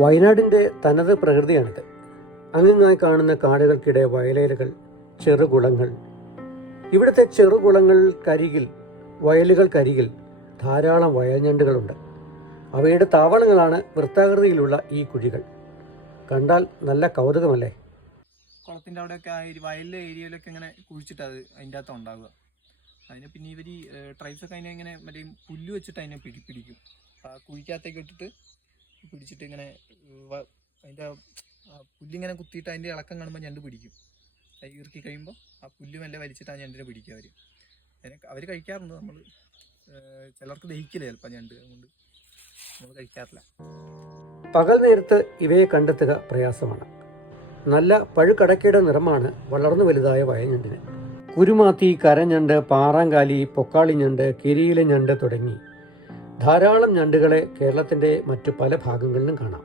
വയനാടിൻ്റെ തനത് പ്രകൃതിയാണിത്. അങ്ങിങ്ങായി കാണുന്ന കാടുകൾക്കിടെ വയലേലകൾ, ചെറുകുളങ്ങൾ. ഇവിടുത്തെ ചെറുകുളങ്ങൾക്കരികിൽ, വയലുകൾക്കരികിൽ ധാരാളം വയൽഞണ്ടുകളുണ്ട്. അവയുടെ താവളങ്ങളാണ് വൃത്താകൃതിയിലുള്ള ഈ കുഴികൾ. കണ്ടാൽ നല്ല കൗതുകമല്ലേ? കുളത്തിൻ്റെ അവിടെയൊക്കെ ആ വയലിലെ ഏരിയയിലൊക്കെ ഇങ്ങനെ കുഴിച്ചിട്ട് അത് അതിൻ്റെ അകത്ത് ഉണ്ടാവുക. അതിനെ പിന്നെ ഇവർ ട്രൈബ്സൊക്കെ അതിനെ ഇങ്ങനെ മറ്റേ പുല്ല് വെച്ചിട്ട് അതിനെ പിടിക്കും. ആ കുഴിക്കകത്തേക്ക് ഇട്ടിട്ട് പിടിച്ചിട്ട് ഇങ്ങനെ അതിൻ്റെ പുല്ലിങ്ങനെ കുത്തിയിട്ട് അതിൻ്റെ ഇളക്കം കാണുമ്പോൾ ഞണ്ട് പിടിക്കും. ഇറുക്കി കഴിയുമ്പോൾ ആ പുല്ല് മെല്ലെ വലിച്ചിട്ട് ആ ഞണ്ടിനെ പിടിക്കും അവർ കഴിക്കാറുണ്ട്. നമ്മൾ ചിലർക്ക് ദഹിക്കില്ല ചിലപ്പോൾ ഞണ്ട്, അതുകൊണ്ട് നമ്മൾ കഴിക്കാറില്ല. പകൽ നേരത്ത് ഇവയെ കണ്ടെത്തുക പ്രയാസമാണ്. നല്ല പഴുക്കടക്കയുടെ നിറമാണ് വളർന്നു വലുതായ വയൽഞണ്ടിന്. കുരുമാത്തി, കരഞ്ഞണ്ട്, പാറാങ്കാലി, പൊക്കാളിഞ്ഞണ്ട്, കിരിയില ഞണ്ട് തുടങ്ങി ധാരാളം ഞണ്ടുകളെ കേരളത്തിൻ്റെ മറ്റു പല ഭാഗങ്ങളിലും കാണാം.